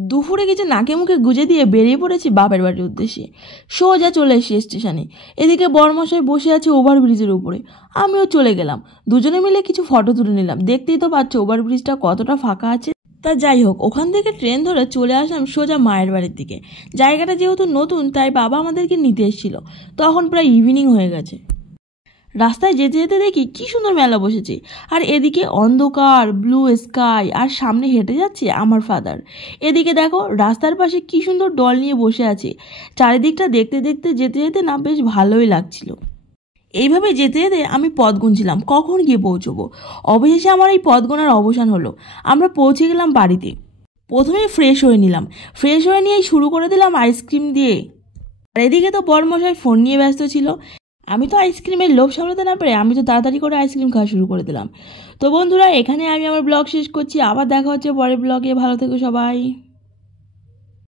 দুপুরে কিছু নাকে মুখে গুজে দিয়ে বেরিয়ে পড়েছি বাপের বাড়ির উদ্দেশ্যে। সোজা চলে এসেছি স্টেশনে। এদিকে বরমশাই বসে আছে ওভারব্রিজের উপরে, আমিও চলে গেলাম। দুজনে মিলে কিছু ফটো তুলে নিলাম। দেখতেই তো পাচ্ছ ওভারব্রিজটা কতটা ফাঁকা আছে। তা যাই হোক, ওখান থেকে ট্রেন ধরে চলে আসলাম সোজা মায়ের বাড়ির দিকে। জায়গাটা যেহেতু নতুন তাই বাবা আমাদেরকে নিতে এসেছিল। তখন প্রায় ইভিনিং হয়ে গেছে। রাস্তায় যেতে যেতে দেখি কি সুন্দর মেলা বসেছে, আর এদিকে অন্ধকার, ব্লু স্কাই, আর সামনে হেঁটে যাচ্ছে আমার ফাদার। এদিকে দেখো রাস্তার পাশে কি সুন্দর ডল নিয়ে বসে আছে। চারিদিকটা দেখতে দেখতে যেতে যেতে না বেশ ভালোই লাগছিল। এইভাবে যেতে যেতে আমি পথ গুনছিলাম কখন গিয়ে পৌঁছবো। অবশেষে আমার এই পথ গোনার অবসান হলো। আমরা পৌঁছে গেলাম বাড়িতে। প্রথমে ফ্রেশ হয়ে নিলাম। ফ্রেশ হয়ে নিয়েই শুরু করে দিলাম আইসক্রিম দিয়ে। আর এদিকে তো বরমশাই ফোন নিয়ে ব্যস্ত ছিল। আমি তো আইসক্রিমের লোভ সামলাতে না পেরে আমি তো তাড়াতাড়ি করে আইসক্রিম খাওয়া শুরু করে দিলাম। তো বন্ধুরা, এখানে আমি আমার ব্লগ শেষ করছি। আবার দেখা হচ্ছে পরের ব্লগে। ভালো থেকো সবাই।